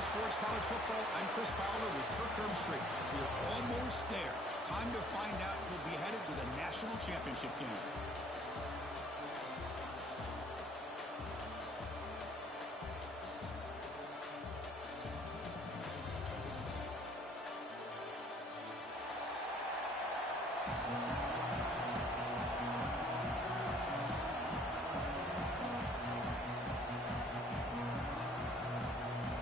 Fox Sports College Football. I'm Chris Fowler with Kirk Herbstreit. We're almost there. Time to find out who'll be headed to the national championship game.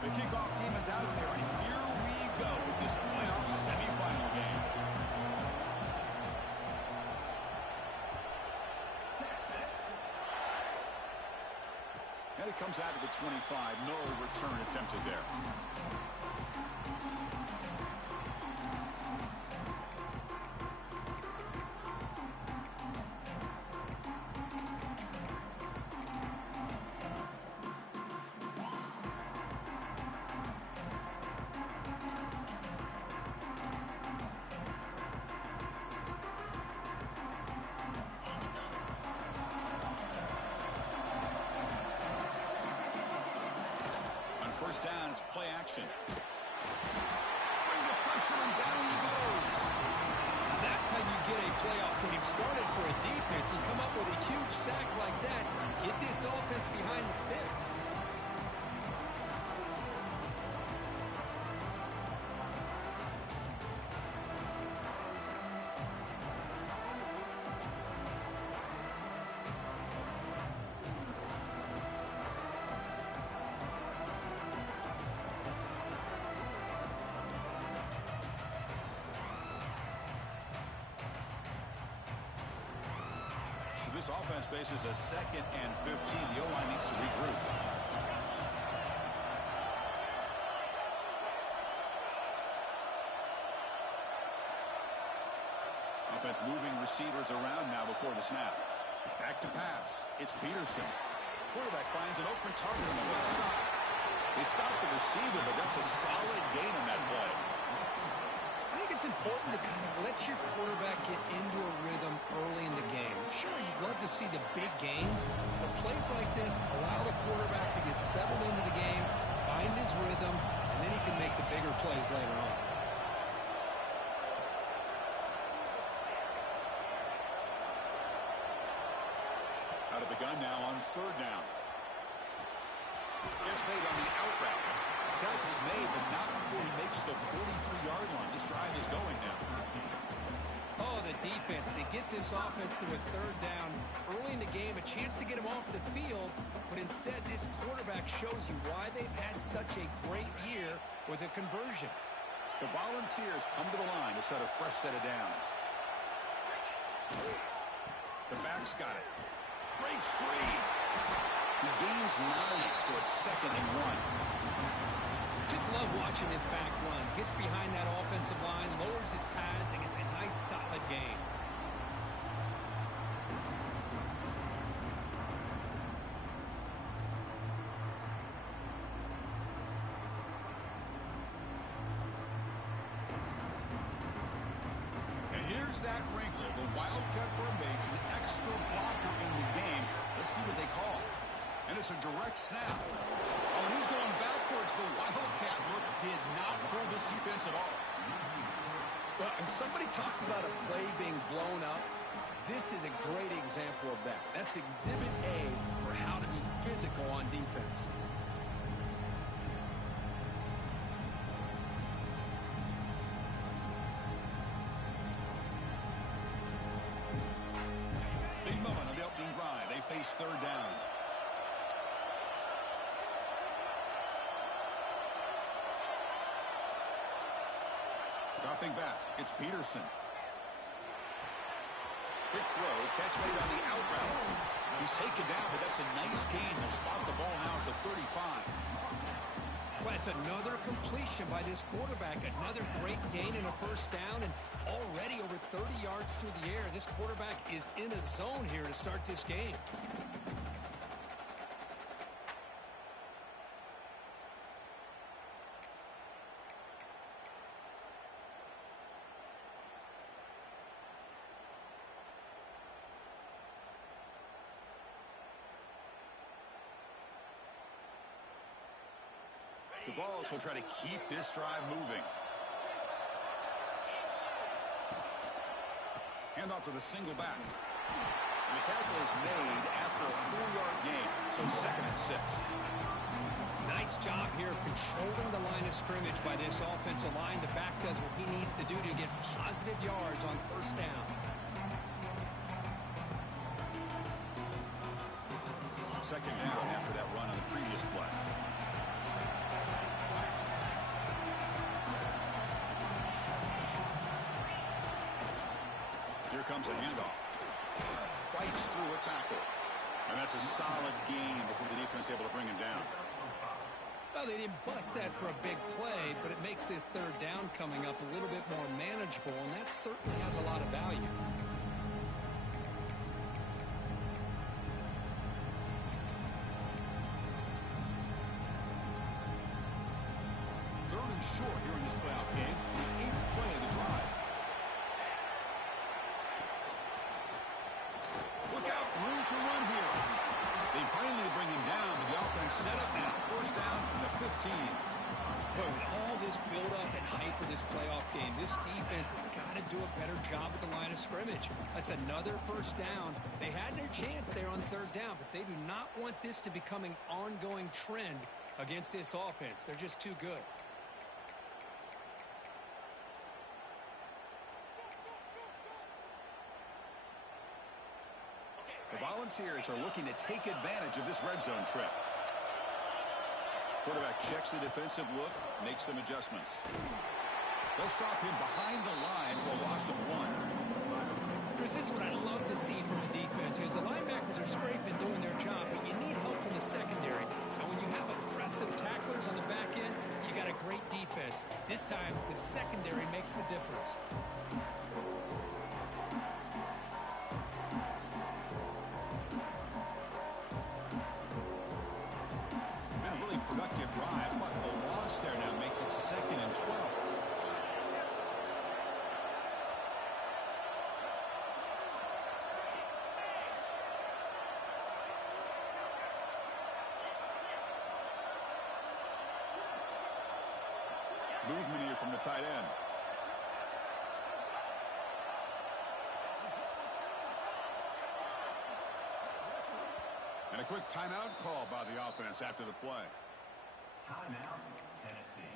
The kickoff team is out there, and here we go with this playoff semifinal game. And it comes out to the 25. No return attempted there. First down, it's play action. Bring the pressure, and down he goes. Now that's how you get a playoff game started for a defense. You come up with a huge sack like that, get this offense behind the sticks. This offense faces a 2nd and 15. The O-line needs to regroup. Offense moving receivers around now before the snap. Back to pass. It's Peterson. Quarterback finds an open target on the left side. They stop the receiver, but that's a solid gain on that play. I think it's important to kind of let your quarterback get into a rhythm early in the game. Sure, you'd love to see the big gains, but plays like this allow the quarterback to get settled into the game, find his rhythm, and then he can make the bigger plays later on. Out of the gun now on 3rd down. Gets made on the out route. Tackle's made, but not before he makes the 43-yard line. This drive is going now. Oh, the defense. They get this offense to a 3rd down early in the game, a chance to get him off the field, but instead this quarterback shows you why they've had such a great year with a conversion. The Volunteers come to the line to set a fresh set of downs. The back's got it. Breaks free. He gains 9, so it's 2nd and 1. Just love watching this back run. Gets behind that offensive line, lowers his pads, and gets a nice, solid gain. And here's that wrinkle. The Wildcat formation, extra blocker in the game. Let's see what they call. And it's a direct snap. Oh, and he's going backwards. The Wildcat look did not fool this defense at all. Well, if somebody talks about a play being blown up, this is a great example of that. That's Exhibit A for how to be physical on defense. Big moment on the opening drive. They face 3rd down. Dropping back, it's Peterson. Quick throw, catch made on the out route. He's taken down, but that's a nice gain. They'll spot the ball now at the 35. Well, it's another completion by this quarterback. Another great gain in a 1st down, and already over 30 yards through the air. This quarterback is in a zone here to start this game. The Vols will try to keep this drive moving. Hand off to the single back. And the tackle is made after a 4-yard gain, so 2nd and 6. Nice job here of controlling the line of scrimmage by this offensive line. The back does what he needs to do to get positive yards on 1st down. 2nd down after that run on the previous play. Here comes a handoff. Fights through a tackle. And that's a solid gain before the defense able to bring him down. Well, they didn't bust that for a big play, but it makes this 3rd down coming up a little bit more manageable, and that certainly has a lot of value. Third and short here in this playoff game, the 8th play of the drive. Look out, room to run here. They finally bring him down, but the offense set up now. 1st down from the 15. But with all this build-up and hype for this playoff game, this defense has got to do a better job at the line of scrimmage. That's another 1st down. They had their chance there on 3rd down, but they do not want this to become an ongoing trend against this offense. They're just too good. The Volunteers are looking to take advantage of this red zone trip. Quarterback checks the defensive look, makes some adjustments. They'll stop him behind the line for a loss of 1. Chris, this is what I love to see from the defense is the linebackers are scraping, doing their job, but you need help from the secondary. And when you have aggressive tacklers on the back end, you got a great defense. This time, the secondary makes the difference. Productive drive, but the loss there now makes it 2nd and 12. Movement here from the tight end. And a quick timeout call by the offense after the play. Timeout, Tennessee.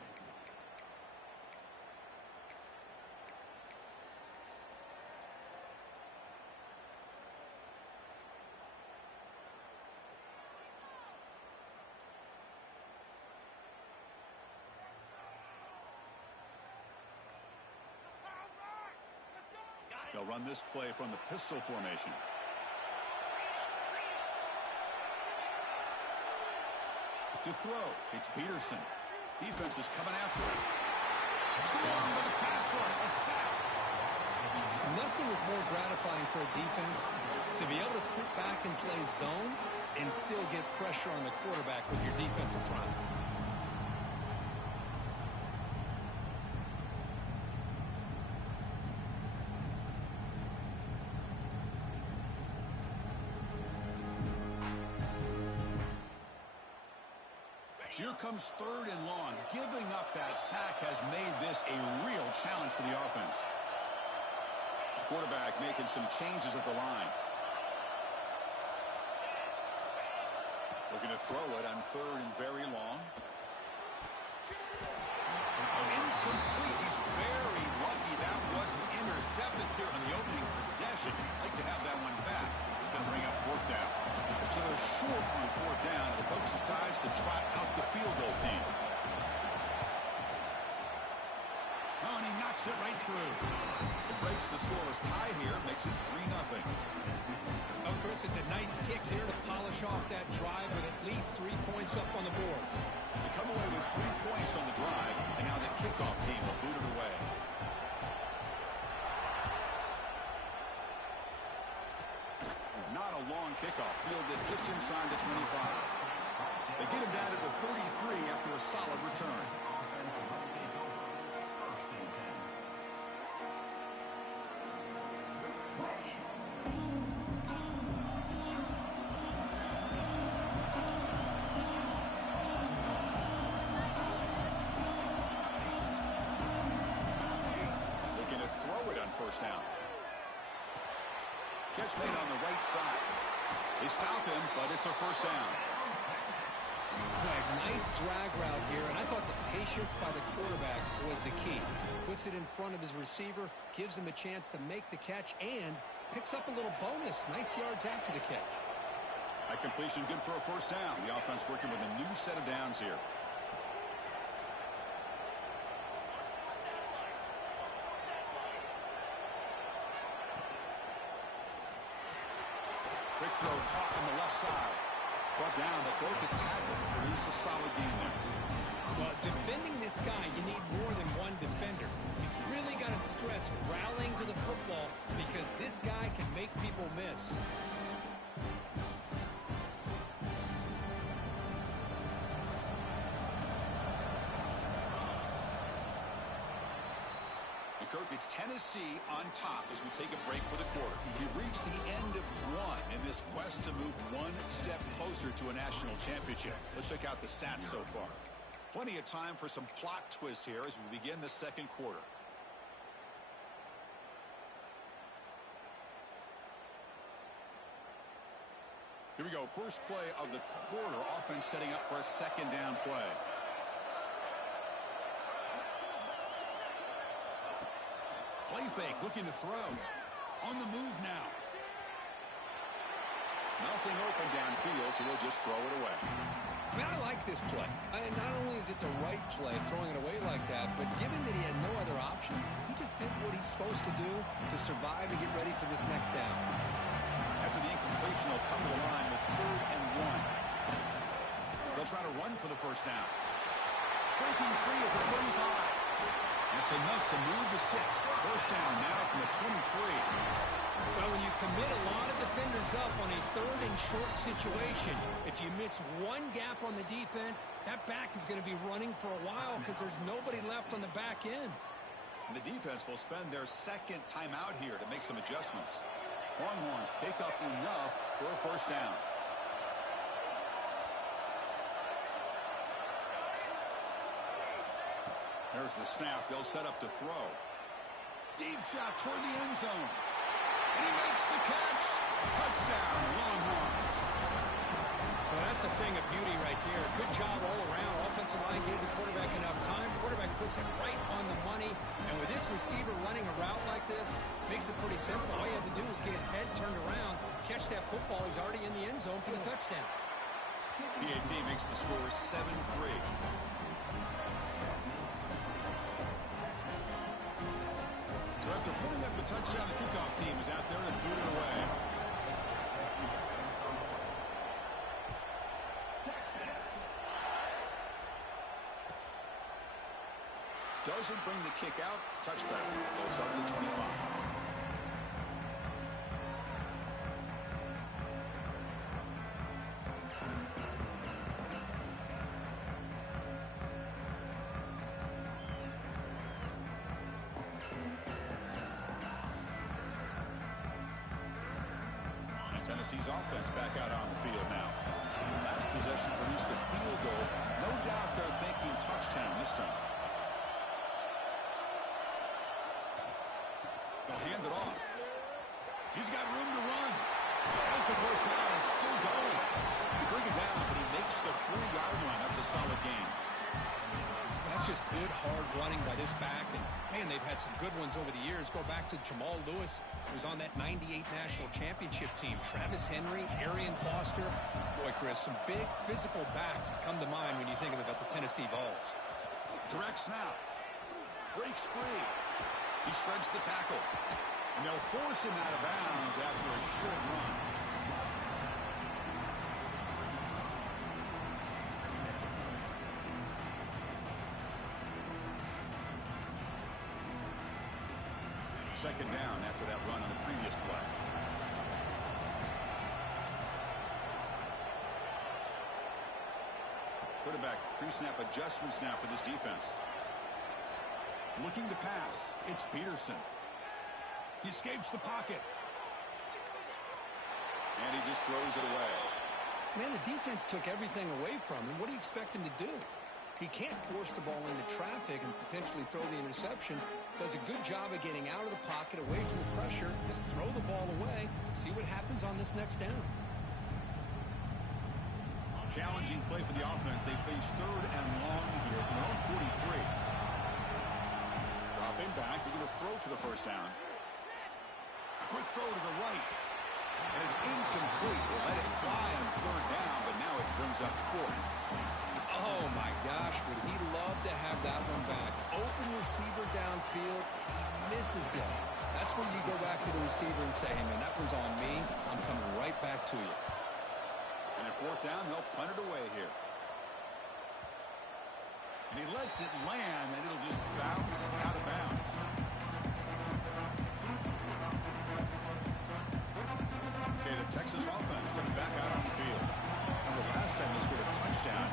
They'll run this play from the pistol formation. To throw, it's Peterson. Defense is coming after him. Swung with the pass rush, a sack. Nothing is more gratifying for a defense to be able to sit back and play zone and still get pressure on the quarterback with your defensive front. Here comes 3rd and long. Giving up that sack has made this a real challenge for the offense. The quarterback making some changes at the line. Looking to throw it on 3rd and very long. Incomplete. He's very lucky that wasn't intercepted here on the opening possession. Like to have that one back. It's going to bring up 4th down. So they're short on 4th down, and the coach decides to trot out the field goal team. Oh, and he knocks it right through. It breaks the scoreless tie here, makes it 3-0. Oh, Chris, it's a nice kick here to polish off that drive with at least 3 points up on the board. They come away with 3 points on the drive, and now the kickoff team will boot it away. Not a long kickoff, fielded just inside the 25. They get him down to the 33 after a solid return. on first down. Catch made on the right side. They stop him, but it's a first down. Nice drag route here, and I thought the patience by the quarterback was the key. Puts it in front of his receiver, gives him a chance to make the catch, and picks up a little bonus. Nice yards after the catch. That completion good for a first down. The offense working with a new set of downs here. Quick throw caught on the left side. Brought down, but broke the tackle to produce a solid gain there. Well, defending this guy, you need more than one defender. You really got to stress rallying to the football because this guy can make people miss. Kirk, it's Tennessee on top as we take a break for the quarter. We've reached the end of one in this quest to move one step closer to a national championship. Let's check out the stats so far. Plenty of time for some plot twists here as we begin the second quarter. Here we go. First play of the quarter. Offense setting up for a second down play. Play fake, looking to throw. On the move now. Nothing open downfield, so we'll just throw it away. Man, I like this play. Not only is it the right play, throwing it away like that, but given that he had no other option, he just did what he's supposed to do to survive and get ready for this next down. After the incompletion, they'll come to the line with 3rd and 1. They'll try to run for the first down. Breaking free at the 35. That's enough to move the sticks. First down now from the 23. Well, when you commit a lot of defenders up on a 3rd and short situation, if you miss one gap on the defense, that back is going to be running for a while because there's nobody left on the back end. And the defense will spend their second timeout here to make some adjustments. Longhorns pick up enough for a first down. There's the snap. They'll set up to throw. Deep shot toward the end zone. And he makes the catch. Touchdown, Longhorns. Well, that's a thing of beauty right there. Good job all around. Offensive line gave the quarterback enough time. Quarterback puts it right on the money. And with this receiver running a route like this, makes it pretty simple. All you have to do is get his head turned around, catch that football. He's already in the end zone for the touchdown. PAT makes the score 7-3. So after putting up a touchdown, the kickoff team is out there to boot it away. Doesn't bring the kick out. Touchback. They'll start at the 25. Tennessee's offense back out on the field now. Last possession produced a field goal. No doubt they're thinking touchdown this time. They'll hand it off. He's got room to run. As the first down is still going. They bring it down, but he makes the 4-yard line. That's a solid gain. That's just good, hard running by this back. And, man, they've had some good ones over the years. Go back to Jamal Lewis, who was on that 98 National Championship team. Travis Henry, Arian Foster. Boy, Chris, some big physical backs come to mind when you think about the Tennessee Vols. Direct snap. Breaks free. He shreds the tackle. And they'll force him out of bounds after a short run. Second down after that run on the previous play. Quarterback pre-snap adjustments now for this defense. Looking to pass. It's Peterson. He escapes the pocket. And he just throws it away. Man, the defense took everything away from him. What do you expect him to do? He can't force the ball into traffic and potentially throw the interception. Does a good job of getting out of the pocket, away from the pressure. Just throw the ball away. See what happens on this next down. Challenging play for the offense. They face 3rd and long here from their own 43. Dropping back. They're going to throw for the first down. A quick throw to the right. And it's incomplete. They let it fly on 3rd down, but now it brings up 4th. Oh, my gosh, would he love to have that one back. Open receiver downfield, he misses it. That's where you go back to the receiver and say, hey, man, that one's on me. I'm coming right back to you. And at 4th down, they'll punt it away here. And he lets it land, and it'll just bounce out of bounds. Okay, the Texas offense comes back out on the field. Remember, last time they scored a touchdown.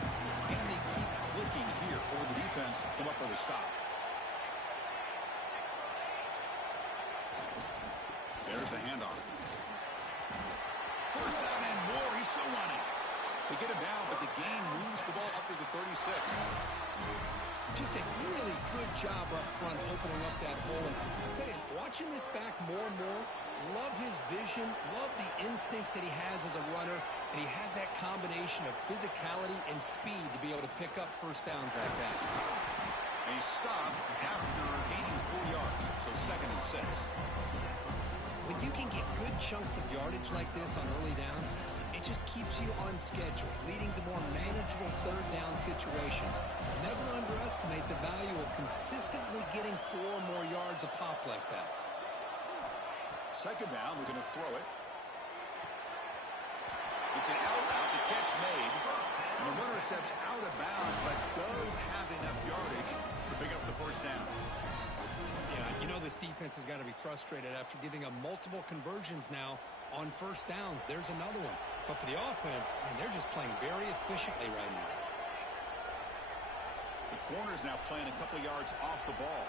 Can they keep clicking here, or the defense come up with a stop? There's the handoff. First down and more. He's still running. They get him down, but the gain moves the ball up to the 36. Just a really good job up front opening up that hole. And I'll tell you, watching this back more and more, love his vision, love the instincts that he has as a runner, and he has that combination of physicality and speed to be able to pick up first downs like that. And he stopped after 84 yards, so 2nd and 6. When you can get good chunks of yardage like this on early downs, it just keeps you on schedule, leading to more manageable 3rd down situations. Never underestimate the value of consistently getting 4 more yards a pop like that. 2nd down, we're going to throw it. It's an out route, the catch made. And the runner steps out of bounds, but does have enough yardage to pick up the first down. Yeah, you know this defense has got to be frustrated after giving up multiple conversions now on first downs. There's another one. But for the offense, man, they're just playing very efficiently right now. The corner's now playing a couple yards off the ball.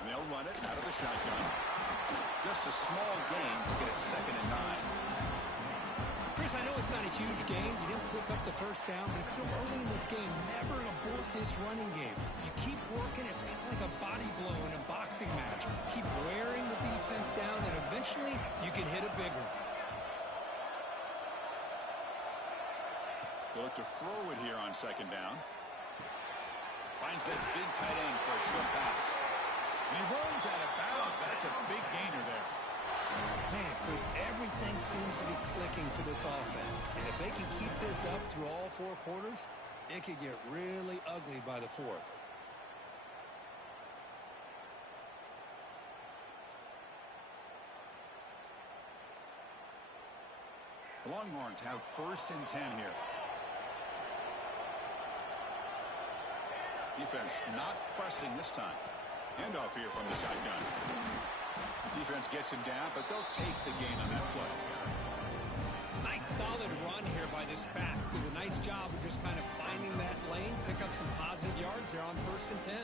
And they'll run it out of the shotgun. Just a small gain to get it 2nd and 9. Chris, I know it's not a huge game. You didn't pick up the first down, but it's still early in this game. Never abort this running game. You keep working. It's kind of like a body blow in a boxing match. Keep wearing the defense down, and eventually you can hit a big one. They'll look to throw it here on 2nd down. Finds that big tight end for a short pass. And he runs out of bounds. That's a big gainer there. Man, Chris, everything seems to be clicking for this offense. And if they can keep this up through all 4 quarters, it could get really ugly by the 4th. The Longhorns have 1st and 10 here. Defense not pressing this time. Handoff here from the shotgun. Defense gets him down, but they'll take the gain on that play. Nice solid run here by this back. Did a nice job of just kind of finding that lane, pick up some positive yards there on 1st and 10.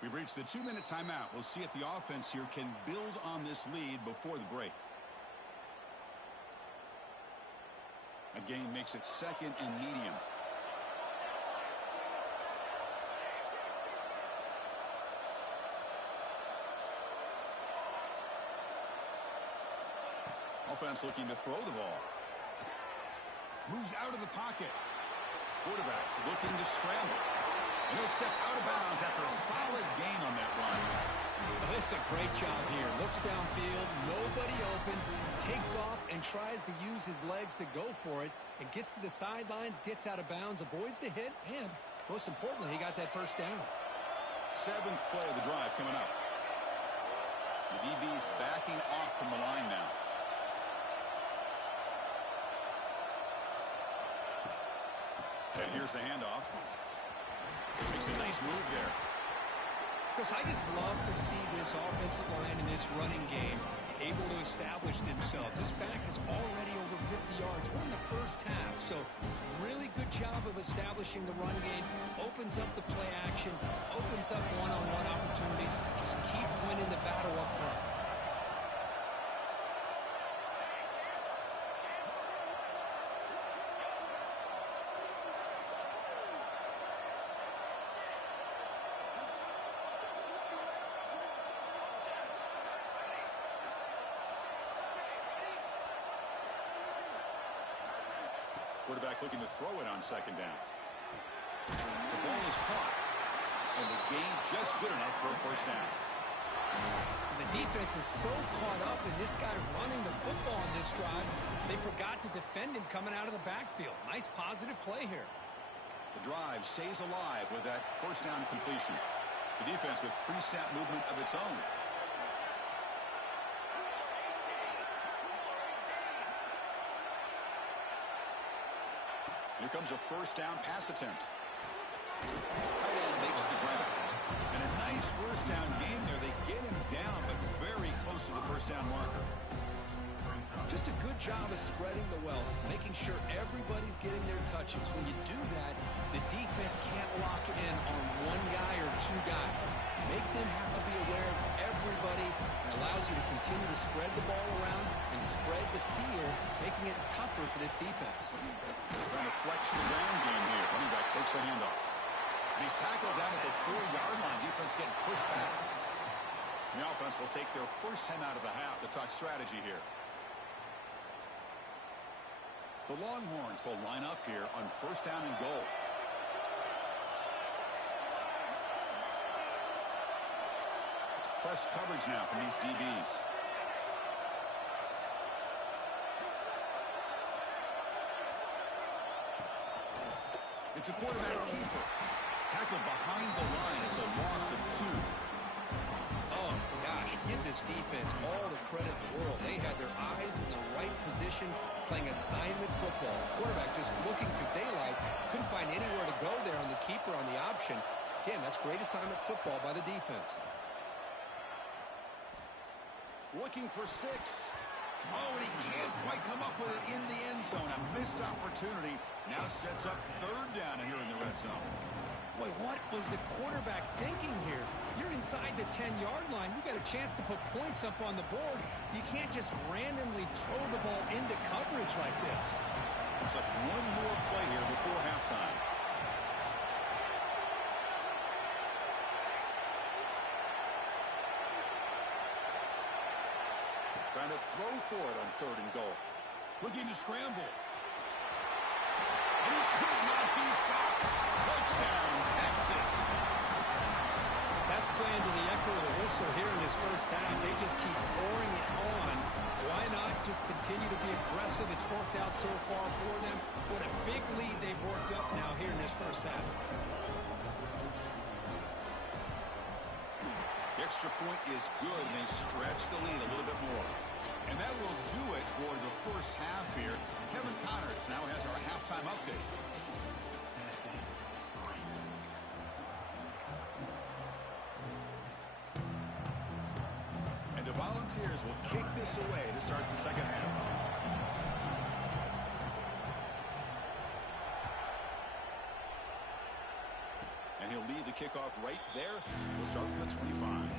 We've reached the 2-minute timeout. We'll see if the offense here can build on this lead before the break. Again, makes it 2nd and medium. Offense looking to throw the ball. Moves out of the pocket. Quarterback looking to scramble. And he'll step out of bounds after a solid gain on that run. Well, this is a great job here. Looks downfield, nobody open, takes off and tries to use his legs to go for it, and gets to the sidelines, gets out of bounds, avoids the hit, and most importantly, he got that first down. 7th play of the drive coming up. The DB's backing off from the line now. And here's the handoff. Makes a nice move there. Chris, I just love to see this offensive line in this running game able to establish themselves. This back is already over 50 yards. We're in the first half, so really good job of establishing the run game. Opens up the play action, opens up one-on-one opportunities. Just keep winning the battle up front. Quarterback looking to throw it on second down. The ball is caught. And the gain just good enough for a first down. The defense is so caught up in this guy running the football on this drive, they forgot to defend him coming out of the backfield. Nice positive play here. The drive stays alive with that first down completion. The defense with pre-snap movement of its own. Here comes a first down pass attempt. Tight end makes the grab. And a nice first down gain there. They get him down, but very close to the first down marker. Just a good job of spreading the wealth, making sure everybody's getting their touches. When you do that, the defense can't lock in on one guy or two guys. Make them have to be aware of everybody, and allows you to continue to spread the ball around and spread the field, making it tougher for this defense. Trying to flex the ground game here. Running back takes the handoff. And he's tackled down at the 4-yard line. Defense getting pushed back. The offense will take their first 10 out of the half to talk strategy here. The Longhorns will line up here on first down and goal. It's press coverage now from these DBs. It's a quarterback keeper. Tackled behind the line. It's a loss of 2. Oh, gosh, give this defense all the credit in the world. They had their eyes in the right position, playing assignment football. Quarterback just looking for daylight. Couldn't find anywhere to go there on the keeper on the option. Again, that's great assignment football by the defense. Looking for 6. Oh, and he can't quite come up with it in the end zone. A missed opportunity. Now sets up third down here in the red zone. Boy, what was the quarterback thinking here? You're inside the 10-yard line. You got a chance to put points up on the board. You can't just randomly throw the ball into coverage like this. Looks like one more play here before halftime. Trying to throw for it on third and goal. Looking to scramble. And he could not be stopped. Touchdown, Texas. That's playing to the echo of the whistle here in this first half. They just keep pouring it on. Why not just continue to be aggressive? It's worked out so far for them. What a big lead they've worked up now here in this first half. The extra point is good, and they stretch the lead a little bit more. And that will do it for the first half here. Kevin Connors now has our halftime update. And the Volunteers will kick this away to start the second half. And he'll lead the kickoff right there. We'll start from the 25.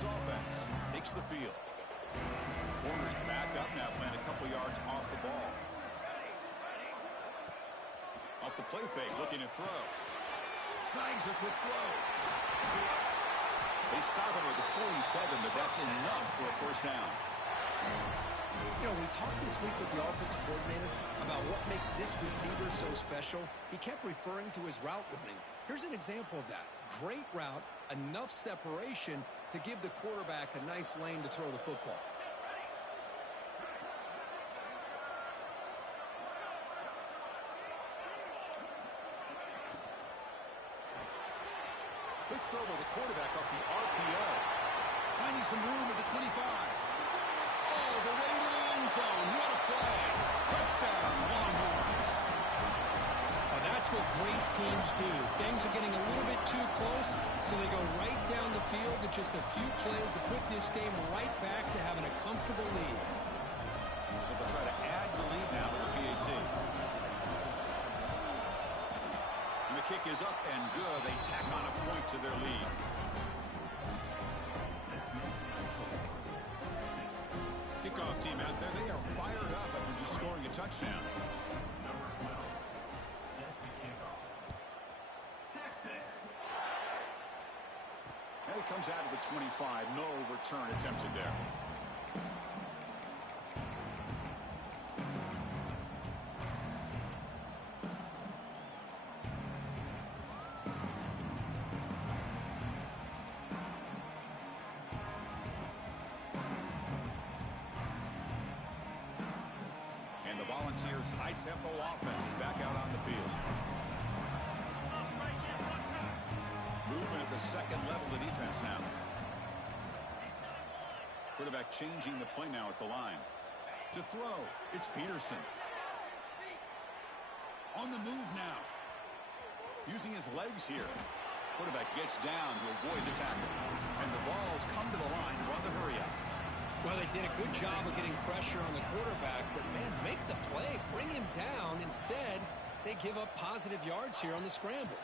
Offense takes the field. Warner's back up now, playing a couple yards off the ball. Off the play fake, looking to throw. Snags the quick throw. They stop him with the 47, but that's enough for a first down. You know, we talked this week with the offensive coordinator about what makes this receiver so special. He kept referring to his route running. Here's an example of that. Great route, enough separation to give the quarterback a nice lane to throw the football. Quick throw by the quarterback off the RPO. Finding some room at the 25. zone. What a play. Touchdown, Longhorns. Well, that's what great teams do. Things are getting a little bit too close, so they go right down the field with just a few plays to put this game right back to having a comfortable lead. So they'll try to add the lead now with a PAT. And the kick is up and good. They tack on a point to their lead. Kickoff team out there, they are fired up after just scoring a touchdown. Number 12. Set to kickoff. Texas. And it comes out of the 25. No return attempted there. And the Volunteers' high-tempo offense is back out on the field. Movement at the second level of defense now. Quarterback changing the play now at the line. To throw, it's Peterson. On the move now. Using his legs here. Quarterback gets down to avoid the tackle. And the Vols come to the line to run the hurry up. Well, they did a good job of getting pressure on the quarterback, but, man, make the play. Bring him down. Instead, they give up positive yards here on the scramble.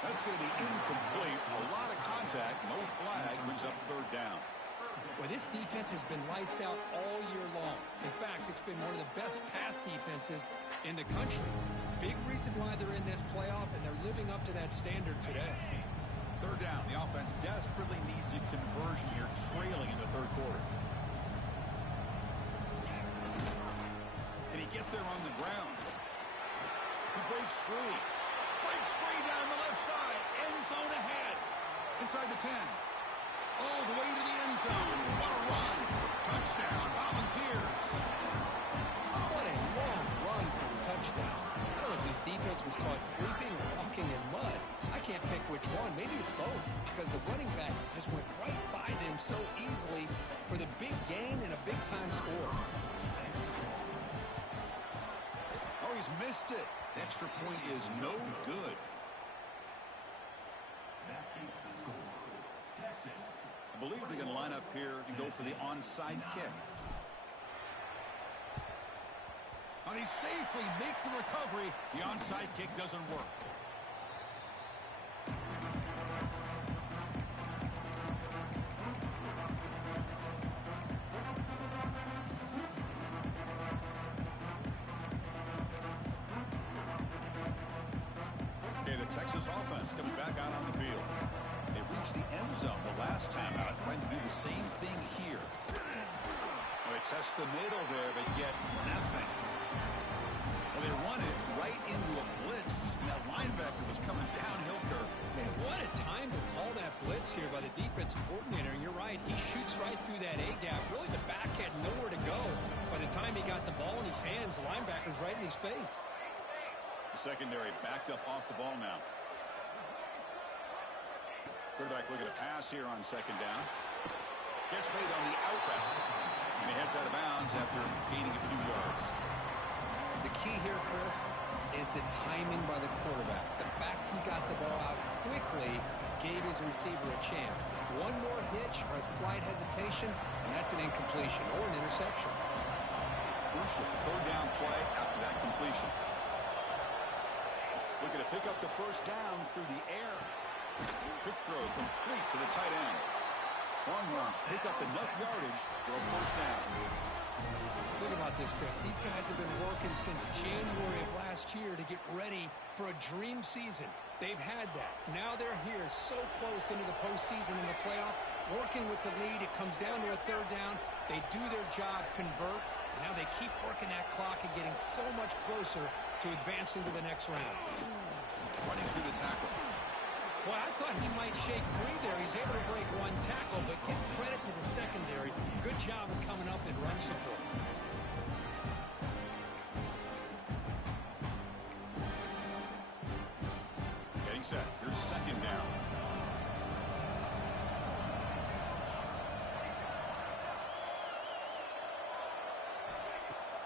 That's going to be incomplete. A lot of contact. No flag. Brings up third down. Well, this defense has been lights out all year long. In fact, it's been one of the best pass defenses in the country. Big reason why they're in this playoff, and they're living up to that standard today. Third down. The offense desperately needs a conversion here, trailing in the third quarter. Can he get there on the ground? He breaks free. Breaks free down the left side. End zone ahead. Inside the 10. All the way to the end zone. What a run. Touchdown, Volunteers. What a long run for the touchdown. I don't know if this defense was caught sleeping or walking in mud. I can't pick which one. Maybe it's both, because the running back just went right by them so easily for the big gain and a big-time score. Oh, he's missed it. Extra point is no good. That keeps the score. Texas. I believe they're going to line up here and go for the onside kick. And they safely make the recovery. The onside kick doesn't work. Okay, the Texas offense comes back out on the field. They reached the end zone the last time out, trying to do the same thing here. Well, they test the middle there, but get nothing. Well, they run it right into a blitz. And that linebacker was coming downhill curve. Man, what a time to call that blitz here by the defensive coordinator. And you're right, he shoots right through that A-gap. Really, the back had nowhere to go. By the time he got the ball in his hands, the linebacker's right in his face. The secondary backed up off the ball now. Quarterback looking to pass here on second down. Catch made on the out route. And he heads out of bounds after gaining a few yards. The key here, Chris, is the timing by the quarterback. The fact he got the ball out quickly gave his receiver a chance. One more hitch or a slight hesitation, and that's an incompletion or an interception. Crucial third down play after that completion. Looking to pick up the first down through the air. Quick throw complete to the tight end. Longhorns pick up enough yardage for a first down. Think about this, Chris. These guys have been working since January of last year to get ready for a dream season. They've had that. Now they're here so close into the postseason and the playoff, working with the lead. It comes down to a third down. They do their job, convert. Now they keep working that clock and getting so much closer to advancing to the next round. Running through the tackle. Well, I thought he might shake free there. He's able to break one tackle, but give credit to the secondary. Good job of coming up in run support. Getting set. Here's second down.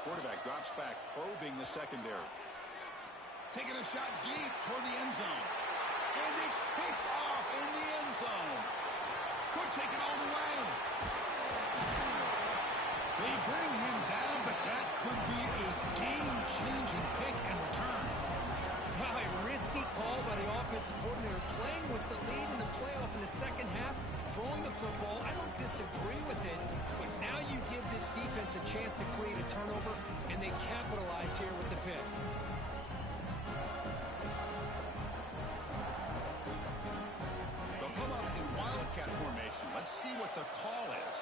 quarterback drops back, probing the secondary. Taking a shot deep toward the end zone. And it's picked off in the end zone. Could take it all the way. They bring him down, but that could be a game-changing pick and return. Wow, a risky call by the offensive coordinator, playing with the lead in the playoff in the second half, throwing the football. I don't disagree with it, but now you give this defense a chance to create a turnover, and they capitalize here with the pick. They'll come up in wildcat formation. Let's see what the call is.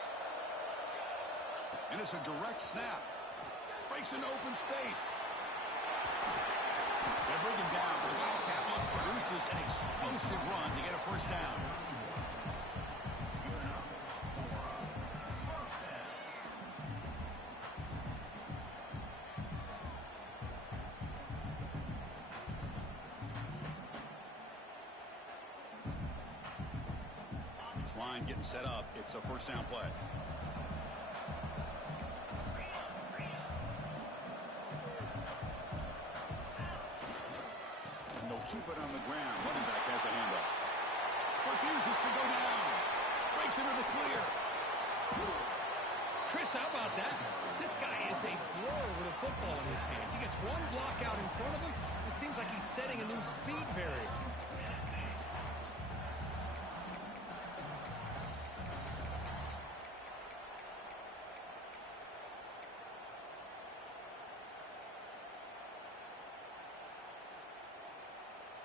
And it's a direct snap. Breaks into open space. They bring him down. The wildcat look produces an explosive run to get a first down. This line getting set up. It's a first down play. Keep it on the ground. Running back has a handoff. Refuses to go down. Breaks into the clear. Chris, how about that? This guy is a blower with a football in his hands. He gets one block out in front of him. It seems like he's setting a new speed barrier.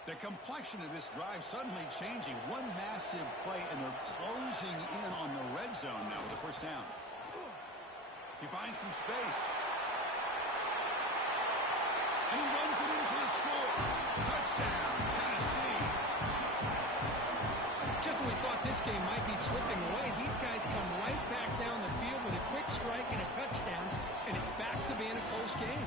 The complexion of this drive suddenly changing. One massive play, and they're closing in on the red zone now with the first down. He finds some space. And he runs it in for the score. Touchdown, Tennessee. Just when we thought this game might be slipping away, these guys come right back down the field with a quick strike and a touchdown, and it's back to being a close game.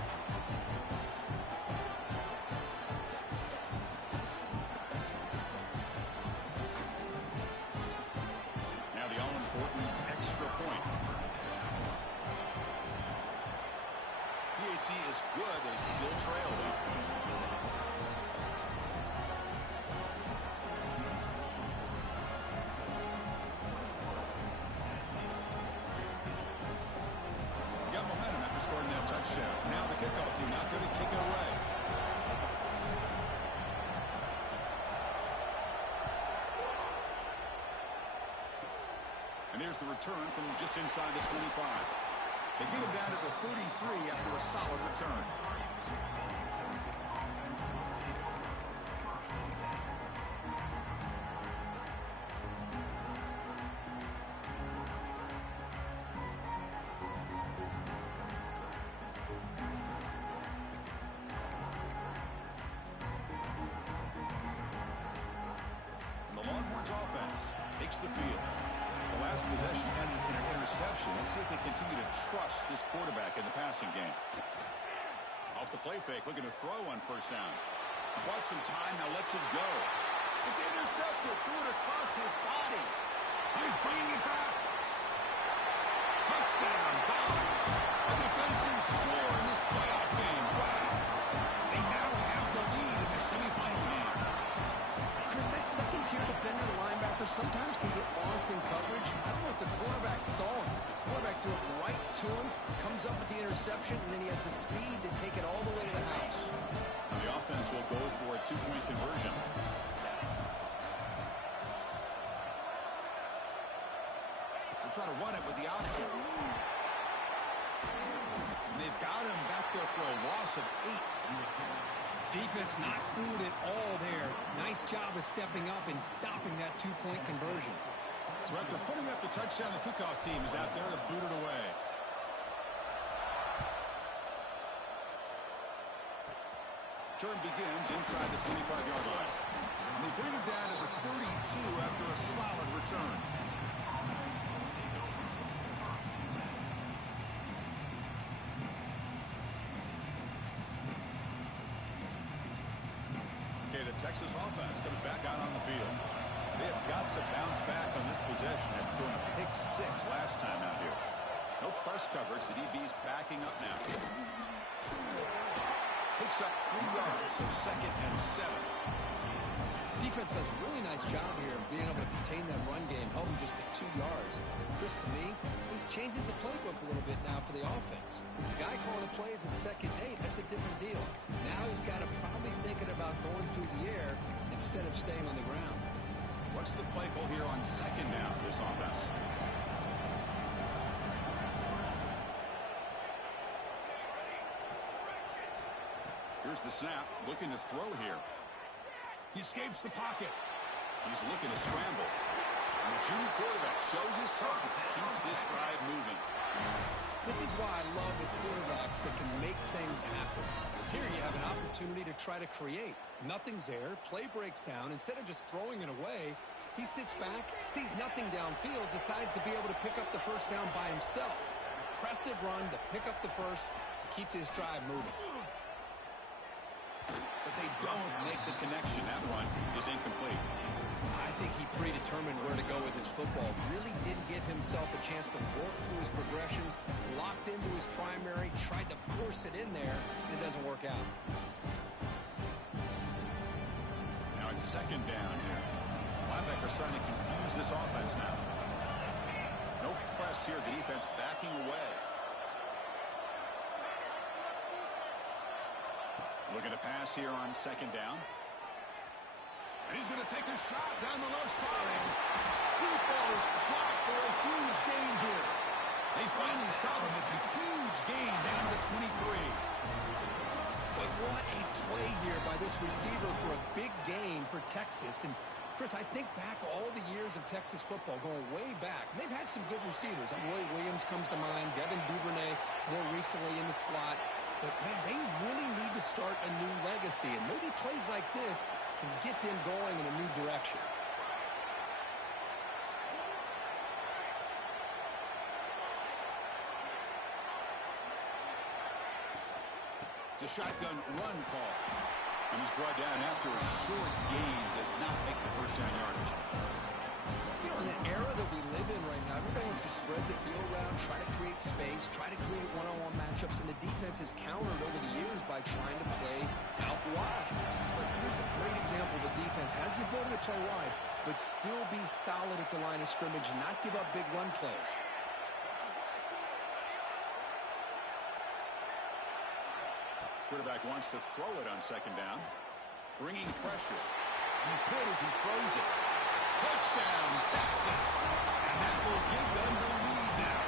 Is good as still trailing. Got momentum after scoring that touchdown. Now the kickoff team out there to kick it away. And here's the return from just inside the 25. They get him down to the 33 after a solid return. And the Longhorns offense takes the field. The last possession ended in an interception. Let's see if they continue to trust this quarterback in the passing game. Off the play fake, looking to throw on first down. Bought some time, now lets it go. It's intercepted, threw it across his body. He's bringing it back. Touchdown, Dogs. A defensive score in this playoff game. Wow. They now have the lead in their semifinal game. Chris, that second-tier defender, the linebacker, sometimes can get lost in coverage. I don't know if the quarterback saw him. The quarterback threw it right to him, comes up with the interception, and then he has the speed to take it all the way to the house. The offense will go for a two-point conversion. We'll try to run it with the option. And they've got him back there for a loss of 8. Defense not fooled at all there. Nice job of stepping up and stopping that two-point conversion. So after putting up the touchdown, the kickoff team is out there to boot it away. Turn begins inside the 25-yard line. And they bring it down to the 32 after a solid return. Okay, the Texas offense comes back out on the field. They have got to bounce back on this possession after throwing a pick 6 last time out here. No press coverage. The DB's backing up now. Picks up 3 yards, so 2nd and 7. Defense does a really nice job here of being able to contain that run game, held him just at 2 yards. Chris, to me, this changes the playbook a little bit now for the offense. The guy calling the plays at 2nd and 8, that's a different deal. Now he's got to probably thinking about going through the air instead of staying on the ground. What's the play call here on 2nd down for this offense? Here's the snap, looking to throw here. He escapes the pocket. He's looking to scramble. And the junior quarterback shows his toughness, keeps this drive moving. This is why I love the quarterbacks that can make things happen. Here you have an opportunity to try to create. Nothing's there. Play breaks down. Instead of just throwing it away, he sits back, sees nothing downfield, decides to be able to pick up the first down by himself. Impressive run to pick up the first, keep this drive moving. But they don't make the connection. That run is incomplete. I think he predetermined where to go with his football. Really didn't give himself a chance to work through his progressions, locked into his primary, tried to force it in there, and it doesn't work out. Now it's 2nd down here. Linebackers trying to confuse this offense now. No press here. The defense backing away. Looking to pass here on 2nd down. And he's going to take a shot down the left side. Deep ball is caught for a huge gain here. They finally stop him. It's a huge gain down to the 23. But what a play here by this receiver for a big gain for Texas. And Chris, I think back all the years of Texas football, going way back. They've had some good receivers. Roy Williams comes to mind. Devin Duvernay more recently in the slot. But, man, they really need to start a new legacy. And maybe plays like this can get them going in a new direction. It's a shotgun run call. And he's brought down after a short gain. Does not make the first down yardage. You know, in the era that we live in right now, everybody wants to spread the field around, try to create space, try to create one-on-one matchups, and the defense is countered over the years by trying to play out wide. But here's a great example. The defense has the ability to play wide, but still be solid at the line of scrimmage and not give up big run plays. Quarterback wants to throw it on 2nd down. Bringing pressure. He's hit as he throws it. Touchdown, Texas. And that will give them the lead now.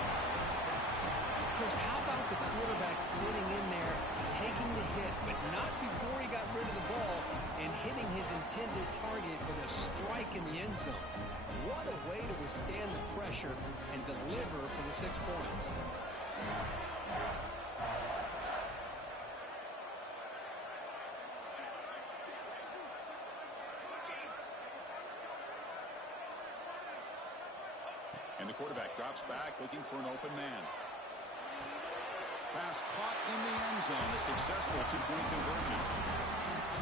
Chris, how about the quarterback sitting in there, taking the hit, but not before he got rid of the ball and hitting his intended target with a strike in the end zone? What a way to withstand the pressure and deliver for the 6 points. And the quarterback drops back, looking for an open man. Pass caught in the end zone. A successful 2-point conversion.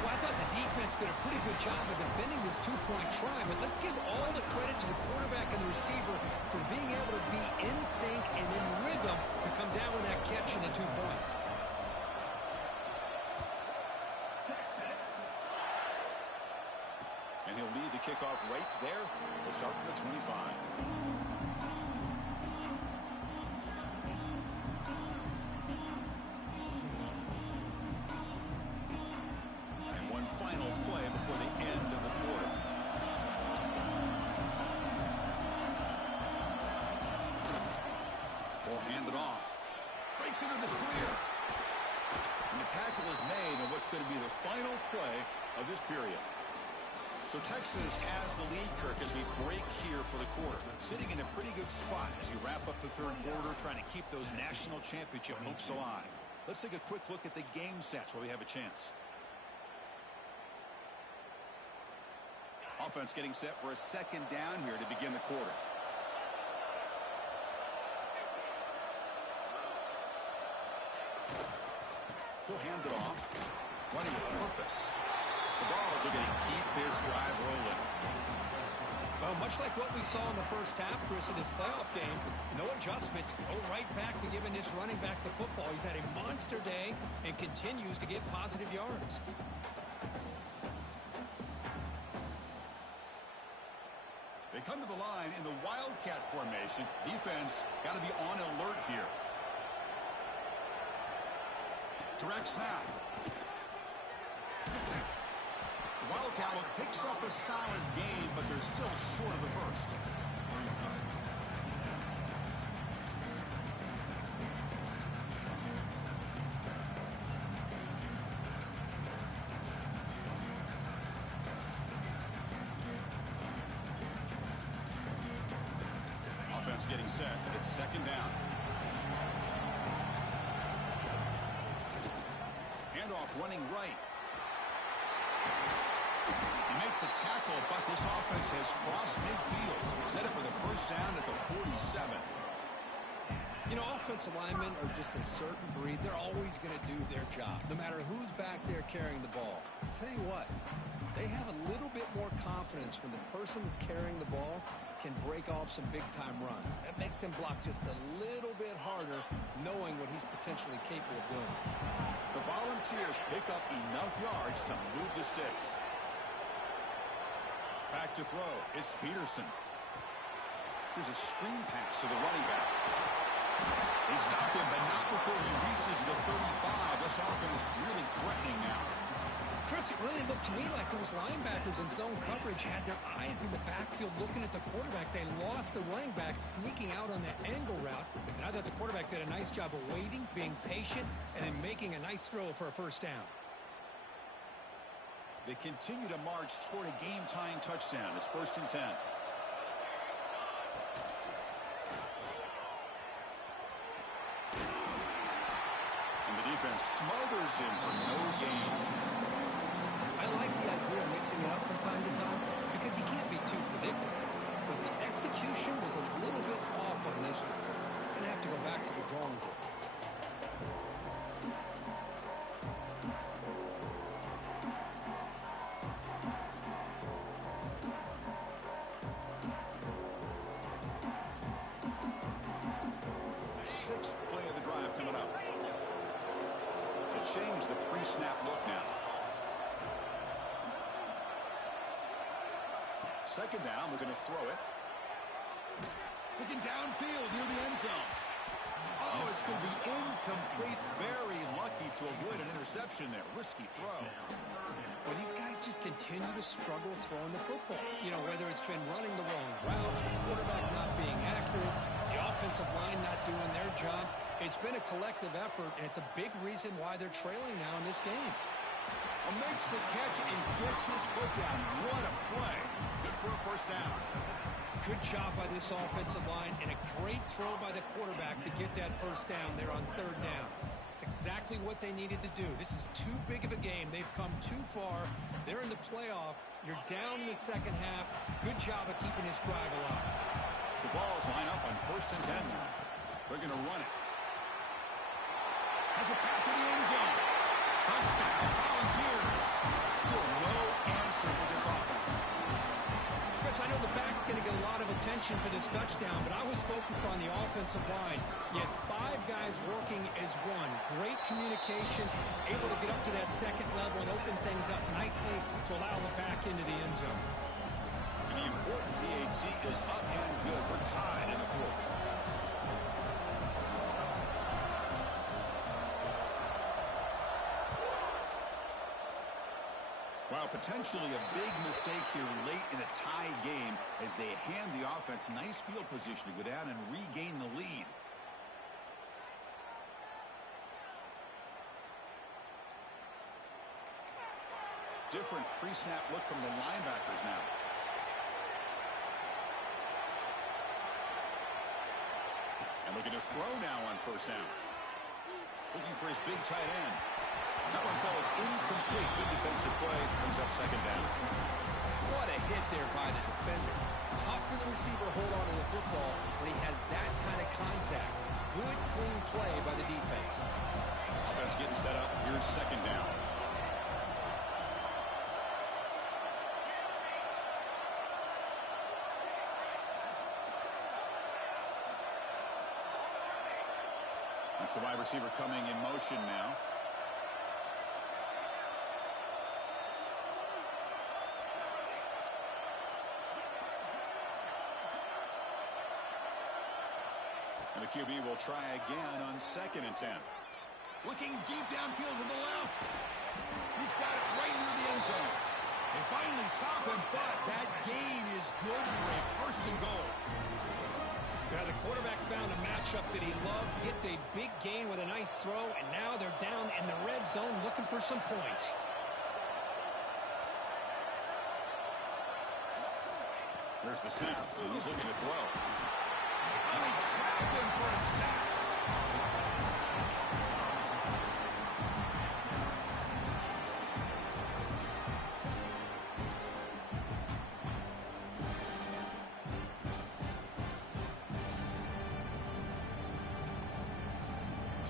Well, I thought the defense did a pretty good job of defending this 2-point try, but let's give all the credit to the quarterback and the receiver for being able to be in sync and in rhythm to come down with that catch in the 2 points. And he'll lead the kickoff right there. We'll start from the 25. Final play before the end of the quarter. Will hand it off. Breaks into the clear. And the tackle is made on what's going to be the final play of this period. So Texas has the lead, Kirk, as we break here for the quarter. Sitting in a pretty good spot as we wrap up the 3rd quarter, trying to keep those national championship hopes alive. Let's take a quick look at the game sets where we have a chance. Offense getting set for a 2nd down here to begin the quarter. He'll hand it off. Running with purpose. The Vols are going to keep this drive rolling. Well, much like what we saw in the first half, Chris, in this playoff game, no adjustments. Go right back to giving this running back the football. He's had a monster day and continues to get positive yards. They come to the line in the Wildcat formation. Defense got to be on alert here. Direct snap. The Wildcat picks up a solid game, but they're still short of the first. Offense getting set. It's second down. Handoff running right. They make the tackle, but this offense has crossed midfield. Set up for the first down at the 47. You know, offensive linemen are just a certain breed. They're always going to do their job, no matter who's back there carrying the ball. I'll tell you what, they have a little bit more confidence when the person that's carrying the ball can break off some big-time runs. That makes him block just a little bit harder, knowing what he's potentially capable of doing. The Volunteers pick up enough yards to move the sticks. Back to throw. It's Peterson. Here's a screen pass to the running back. They stop him, but not before he reaches the 35. This offense really threatening now. Chris, it really looked to me like those linebackers in zone coverage had their eyes in the backfield looking at the quarterback. They lost the running back sneaking out on that angle route. And I thought the quarterback did a nice job of waiting, being patient, and then making a nice throw for a first down. They continue to march toward a game-tying touchdown. It's 1st and 10. And the defense smothers him for no gain. I like the idea of mixing it up from time to time because he can't be too predictable. But the execution was a little bit off on this one. Going to have to go back to the drawing board. Sixth play of the drive coming up. They change the pre-snap look now. Second down, we're going to throw it. Looking downfield near the end zone. Oh, it's going to be incomplete. Very lucky to avoid an interception there. Risky throw. Well, these guys just continue to struggle throwing the football. You know, whether it's been running the wrong route, the quarterback not being accurate, the offensive line not doing their job. It's been a collective effort, and it's a big reason why they're trailing now in this game. Makes the catch and gets his foot down. What a play. Good for a first down. Good job by this offensive line and a great throw by the quarterback to get that first down there on third down. It's exactly what they needed to do. This is too big of a game. They've come too far. They're in the playoff. You're down in the second half. Good job of keeping this drive alive. The Vols line up on 1st and 10 now. They're going to run it. Has a path to the end zone. Touchdown, Volunteers. Still no answer for this offense. Chris, I know the back's going to get a lot of attention for this touchdown, but I was focused on the offensive line. You had 5 guys working as one. Great communication, able to get up to that second level and open things up nicely to allow the back into the end zone. And the important PAT is up and good. We're tied in the 4th. Wow, potentially a big mistake here late in a tie game as they hand the offense nice field position to go down and regain the lead. Different pre-snap look from the linebackers now. And looking to throw now on first down. Looking for his big tight end. That one falls incomplete. Good defensive play. Brings up second down. What a hit there by the defender. Tough for the receiver to hold on to the football when he has that kind of contact. Good, clean play by the defense. Offense getting set up. Here's second down. That's the wide receiver coming in motion now. And the QB will try again on 2nd and 10. Looking deep downfield to the left. He's got it right near the end zone. They finally stop him, but that gain is good for a 1st and goal. Yeah, the quarterback found a matchup that he loved, gets a big gain with a nice throw, and now they're down in the red zone looking for some points. There's the snap. He's looking to throw. And they trap him for a sack.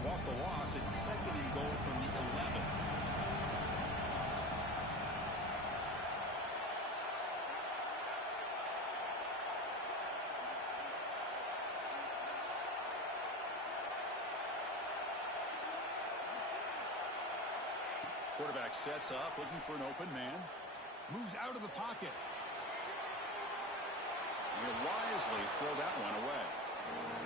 So off the loss, it's 2nd and goal from the 11. Quarterback sets up, looking for an open man. Moves out of the pocket. He'll wisely throw that one away.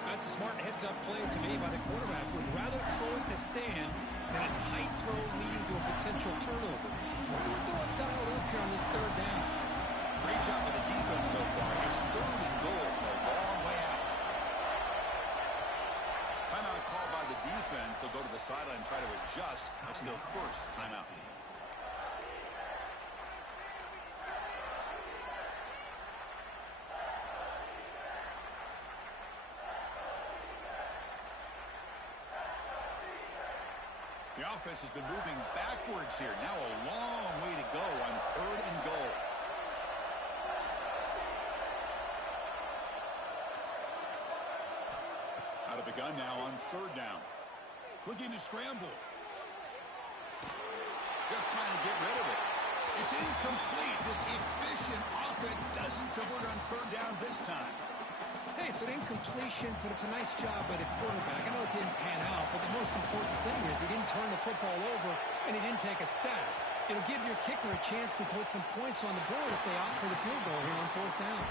That's a smart heads-up play to me by the quarterback. Would rather throw it in the stands than a tight throw leading to a potential turnover. Wonder what they'll have dialed up here on this 3rd down. Great job with the defense so far. It's 3rd and goal from a long way out. Timeout called by the defense. They'll go to the sideline and try to adjust. That's their 1st timeout. The offense has been moving backwards here. Now a long way to go on 3rd and goal. Out of the gun now on 3rd down. Looking to scramble. Just trying to get rid of it. It's incomplete. This efficient offense doesn't convert on 3rd down this time. Hey, it's an incompletion, but it's a nice job by the quarterback. I know it didn't pan out, but the most important thing is he didn't turn the football over and he didn't take a sack. It'll give your kicker a chance to put some points on the board if they opt for the field goal here on 4th down.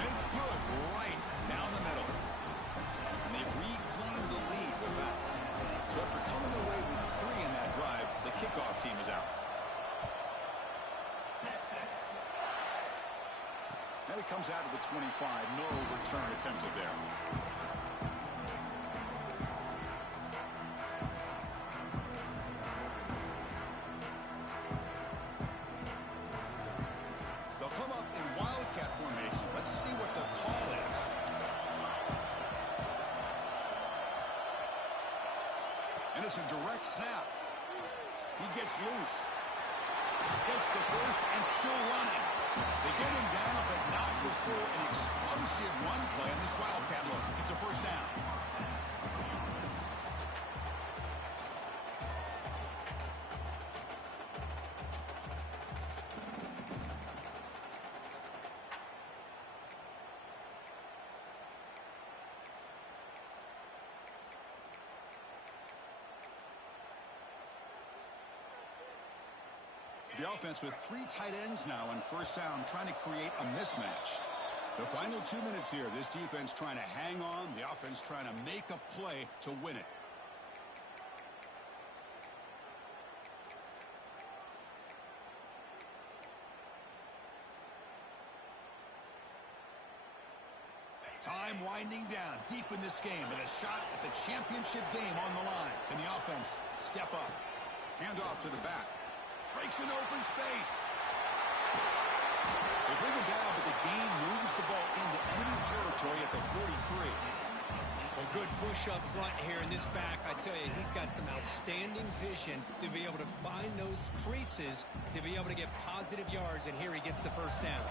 And it's good right down the middle. And they've reclaimed the lead with that. So after coming away with 3 in that drive, the kickoff team is out. And it comes out of the 25. No return attempted there. They'll come up in wildcat formation. Let's see what the call is. And it's a direct snap. He gets loose. Gets the 1st and still running. They get him down, but not before an explosive run play on this wildcat look. It's a 1st down. The offense with 3 tight ends now on 1st down, trying to create a mismatch. The final 2 minutes here, this defense trying to hang on, the offense trying to make a play to win it. Time winding down deep in this game with a shot at the championship game on the line. Can the offense step up? Hand off to the back. Breaks an open space. They bring it down, but the game moves the ball into enemy territory at the 43. Well, good push up front here in this back. I tell you, he's got some outstanding vision to be able to find those creases, to be able to get positive yards, and here he gets the 1st down.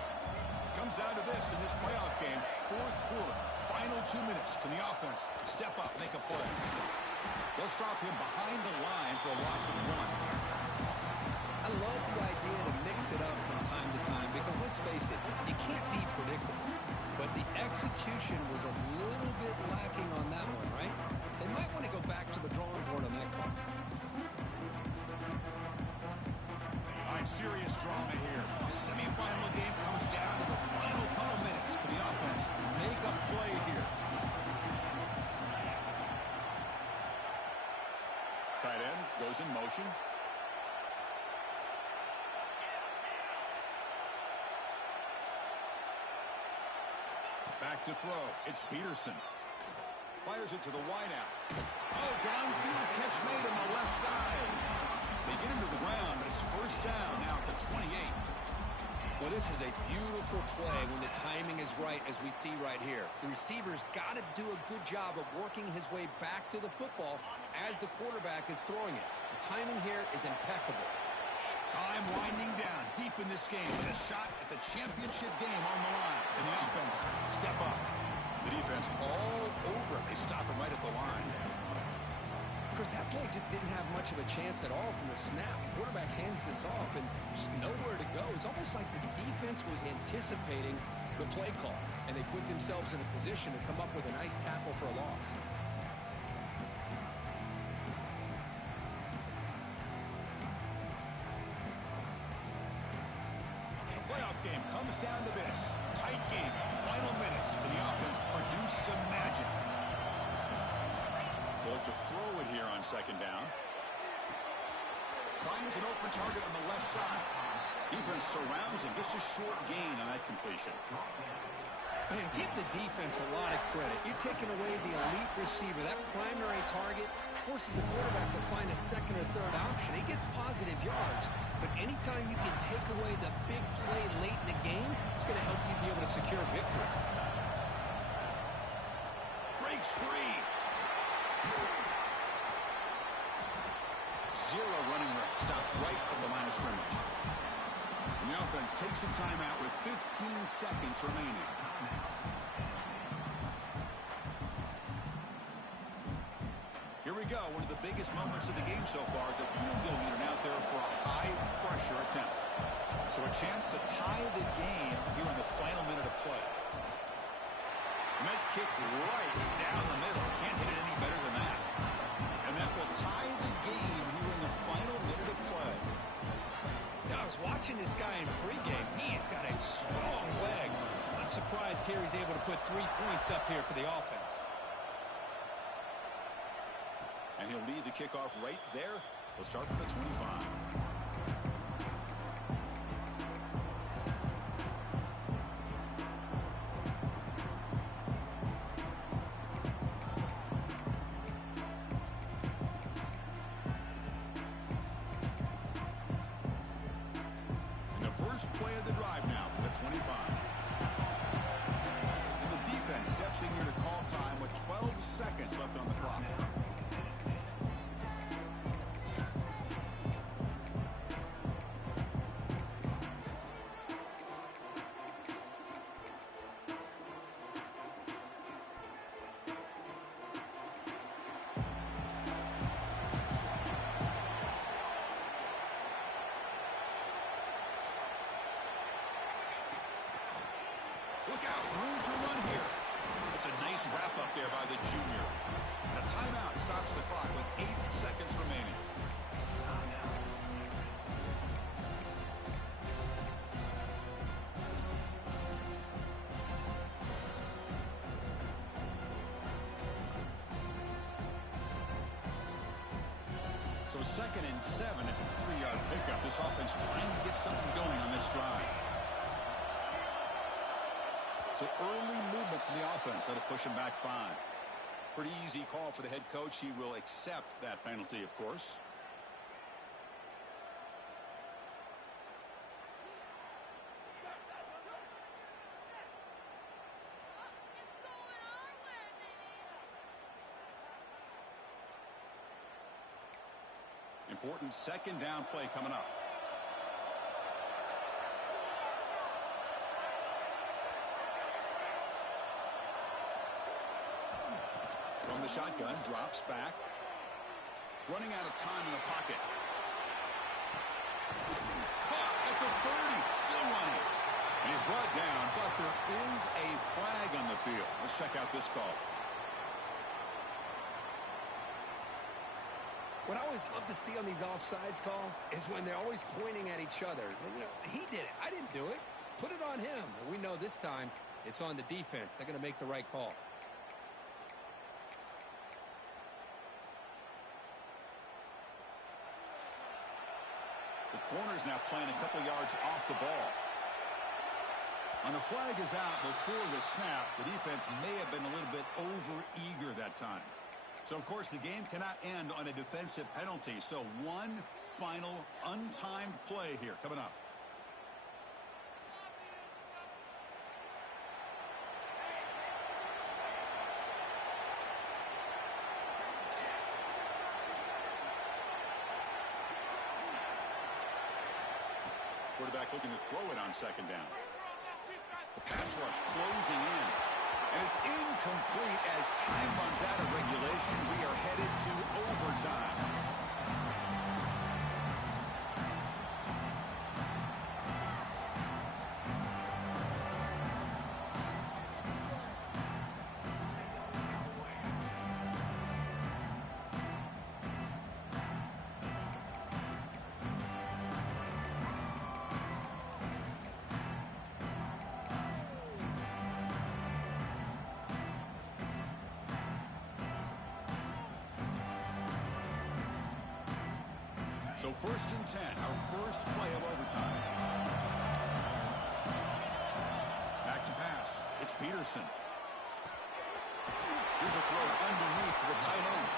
Comes down to this in this playoff game. 4th quarter, final 2 minutes. Can the offense step up, make a play? They'll stop him behind the line for a loss of 1. I love the idea to mix it up from time to time because, let's face it, you can't be predictable. But the execution was a little bit lacking on that one, right? They might want to go back to the drawing board on that call. All right, serious drama here. The semifinal game comes down to the final couple minutes. Can the offense make a play here? Tight end goes in motion. Back to throw. It's Peterson. Fires it to the wideout. Oh, downfield catch made on the left side. They get him to the ground, but it's first down now at the 28. Well, this is a beautiful play when the timing is right, as we see right here. The receiver's got to do a good job of working his way back to the football as the quarterback is throwing it. The timing here is impeccable. Time winding down deep in this game with a shot at the championship game on the line. And the offense step up. The defense all over it. They stop him right at the line. Chris, that play just didn't have much of a chance at all from the snap. The quarterback hands this off and just nowhere to go. It's almost like the defense was anticipating the play call, and they put themselves in a position to come up with a nice tackle for a loss. Game comes down to this. Tight game. Final minutes. Can the offense produce some magic? They'll have to throw it here on second down. Finds an open target on the left side. Defense surrounds him. Just a short gain on that completion. Man, give the defense a lot of credit. You're taking away the elite receiver. That primary target forces the quarterback to find a second or third option. He gets positive yards, but anytime you can take away the big play late in the game, it's going to help you be able to secure victory. Breaks free. Zero running room. Stopped right at the line of scrimmage. And the offense takes a timeout with 15 seconds remaining. Here we go. One of the biggest moments of the game so far. The field goal unit out there for a high-pressure attempt. So a chance to tie the game here in the final minute of play. And that kick right down the middle. Can't hit it any better than that. And that will tie the game here in the final minute of play. Now, I was watching this guy in pregame. He's got a strong leg. I'm surprised here he's able to put 3 points up here for the offense. And he'll lead the kickoff right there. He'll start from the 25. And the first play of the drive now from the 25. And the defense steps in here to call time with 12 seconds left on the clock. Look out, room to run here. It's a nice wrap-up there by the junior. And a timeout stops the clock with 8 seconds remaining. So 2nd and 7 at the 3-yard pickup. This offense trying to get something going on this drive. So early movement from the offense. That'll push him back 5. Pretty easy call for the head coach. He will accept that penalty, of course. Important second down play coming up. From the shotgun, drops back. Running out of time in the pocket. Caught at the 30, still running. And he's brought down, but there is a flag on the Let's check out this call. What I always love to see on these offsides call is when they're always pointing at each other. You know, he did it. I didn't do it. Put it on him. We know this time it's on the defense. They're going to make the right call. The corner's now playing a couple yards off the ball. When the flag is out before the snap, the defense may have been a little bit over-eager that time. So, of course, the game cannot end on a defensive penalty. So, one final untimed play here coming up. Quarterback looking to throw it on second down. The pass rush closing in. And it's incomplete as time runs out of regulation. We are headed to overtime. So 1st and 10, our first play of overtime. Back to pass. It's Peterson. Here's a throw underneath to the tight end.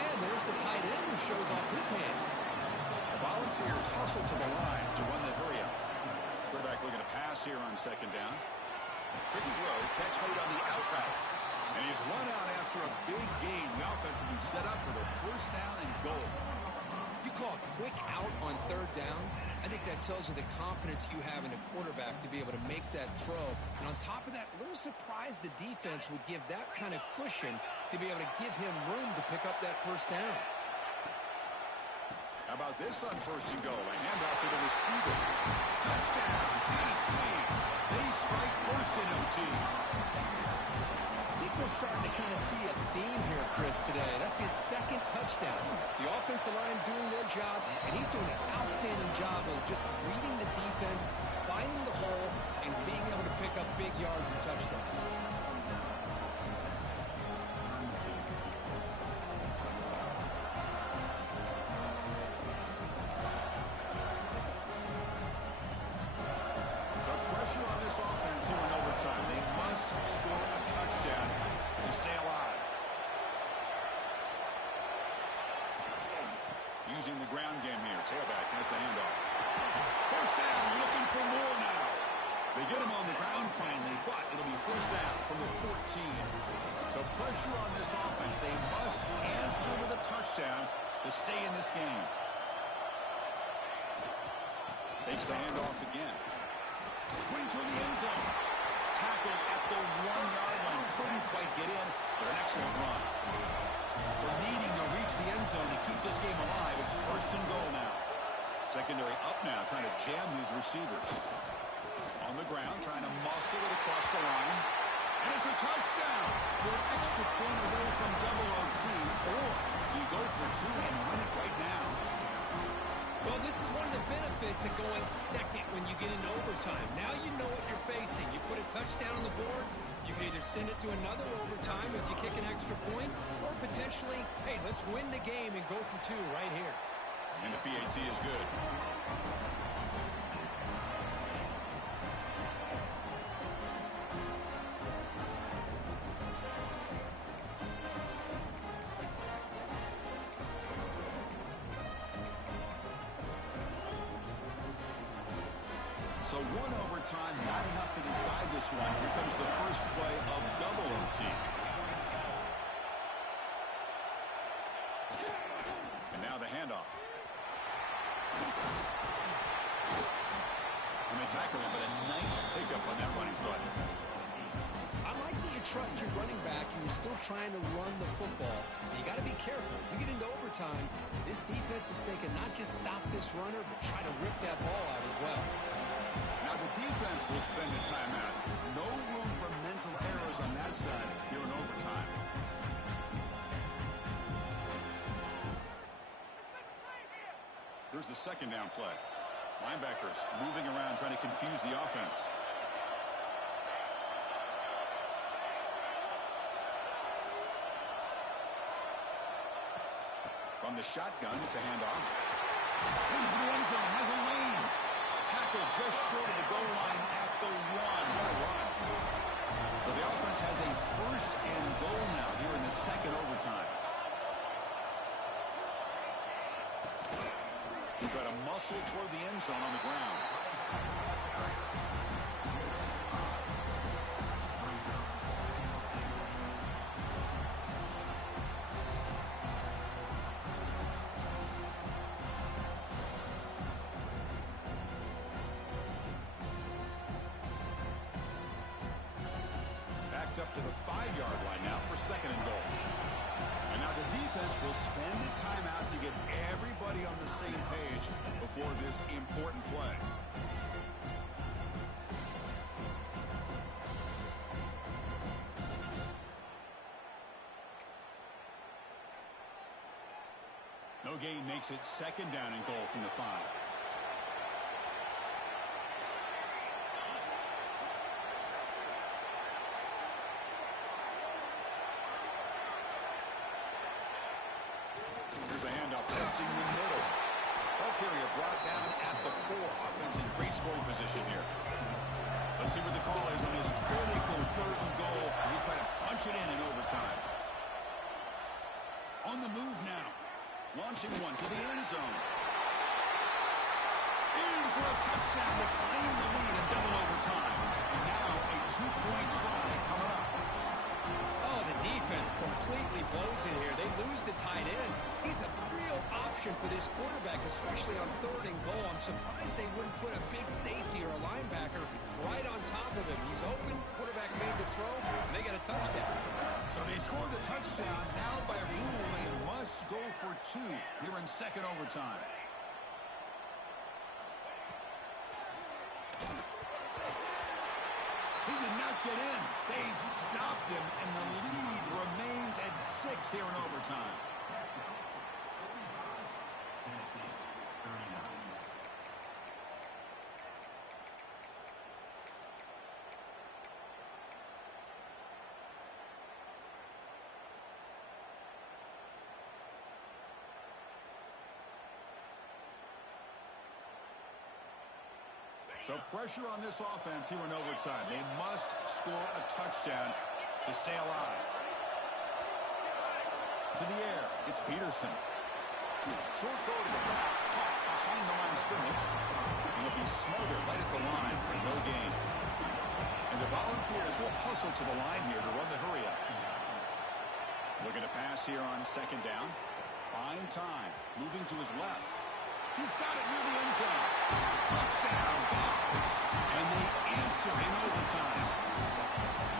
And there's the tight end who shows off his hands. The Volunteers hustle to the line to run that hurry up. Quarterback looking to pass here on second down. Quick throw, catch made on the out route. And he's run out after a big gain. The offense will be set up for the first down and goal. You call a quick out on third down. I think that tells you the confidence you have in a quarterback to be able to make that throw. And on top of that, a little surprised the defense would give that kind of cushion to be able to give him room to pick up that first down. How about this on 1st and goal? A handout to the receiver. Touchdown, Tennessee. They strike first in OT. I think we're starting to kind of see a theme here, Chris, today. That's his second touchdown. The offensive line doing their job, and he's doing an outstanding job of just reading the defense, finding the hole, and being able to pick up big yards and touchdowns. So pressure on this offense here in overtime. They must score a touchdown to stay alive. Using the ground game here. Tailback has the handoff. First down, looking for more now. They get him on the ground finally, but it'll be first down from the 14. So pressure on this offense. They must answer with a touchdown to stay in this game. Takes the handoff again. Bring toward the end zone. Tackled at the 1-yard line. Couldn't quite get in, but an excellent run. So needing to reach the end zone to keep this game alive. It's 1st and goal now. Secondary up now, trying to jam these receivers. On the ground, trying to muscle it across the line. And it's a touchdown. We're an extra point away from double OT. Or you go for 2 and win it right now. Well, this is one of the benefits of going second when you get into overtime. Now you know what you're facing. You put a touchdown on the board, you can either send it to another overtime if you kick an extra point, or potentially, hey, let's win the game and go for 2 right here. And the PAT is good. So 1 overtime, not enough to decide this one. Here comes the first play of double OT. And now the handoff. And they tackle him, but a nice pickup on that running play. I like that you trust your running back and you're still trying to run the football. You got to be careful. You get into overtime, this defense is thinking not just stop this runner, but try to rip that ball out as well. Now the defense will spend a timeout. No room for mental error Here's the second down play. Linebackers moving around, trying to confuse the offense. From the shotgun, it's a handoff. Into the end zone, has a lane. Tackle just short of the goal line at the 1. What a run. So the offense has a first and goal now here in the second overtime. Try to muscle toward the end zone on the ground. Backed up to the 5-yard line now for second and goal. And now the defense will spend its time out to get everybody on the same page before this important play. No gain makes it second down and goal from the 5. Here's a handoff, testing the middle. Ball carrier brought down at the 4. Offense in great scoring position here. Let's see what the call is on his critical third and goal as he try to punch it in overtime. On the move now. Launching one to the end zone. In for a touchdown to claim the lead in double overtime. And now a 2-point try coming up. Oh, the defense completely blows it here. They lose the tight end. He's a real option for this quarterback, especially on third and goal. I'm surprised they wouldn't put a big safety or a linebacker right on top of him. He's open. Quarterback made the throw, and they got a touchdown. So they score the touchdown. Now by rule, they must go for 2 here in second overtime. He did not get in. They stopped him, and the lead remains at 6 here in overtime. So pressure on this offense here in overtime. They must score a touchdown to stay alive. To the air, it's Peterson. Short throw to the back, caught behind the line of scrimmage. And he'll be smothered right at the line for no gain. And the Volunteers will hustle to the line here to run the hurry up. Looking to pass here on second down. Fine time, moving to his left. He's got it near the end zone. Touchdown, Dogs. And they answer in overtime.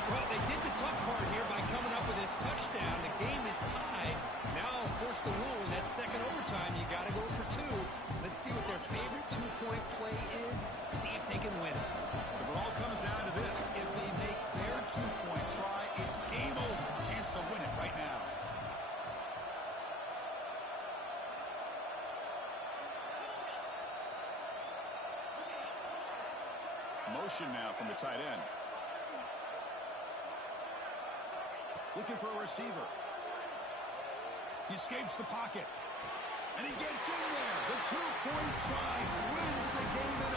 Well, they did the tough part here by coming up with this touchdown. The game is tied. Now, of course, the rule in that second overtime, you got to go for 2. Let's see what their favorite 2-point play is. See if they can win it. So it all comes down to this. If they make their 2-point try, it's game over. Chance to win it right now. Motion now from the tight end. Looking for a receiver. He escapes the pocket. And he gets in there. The 2-point try wins the game in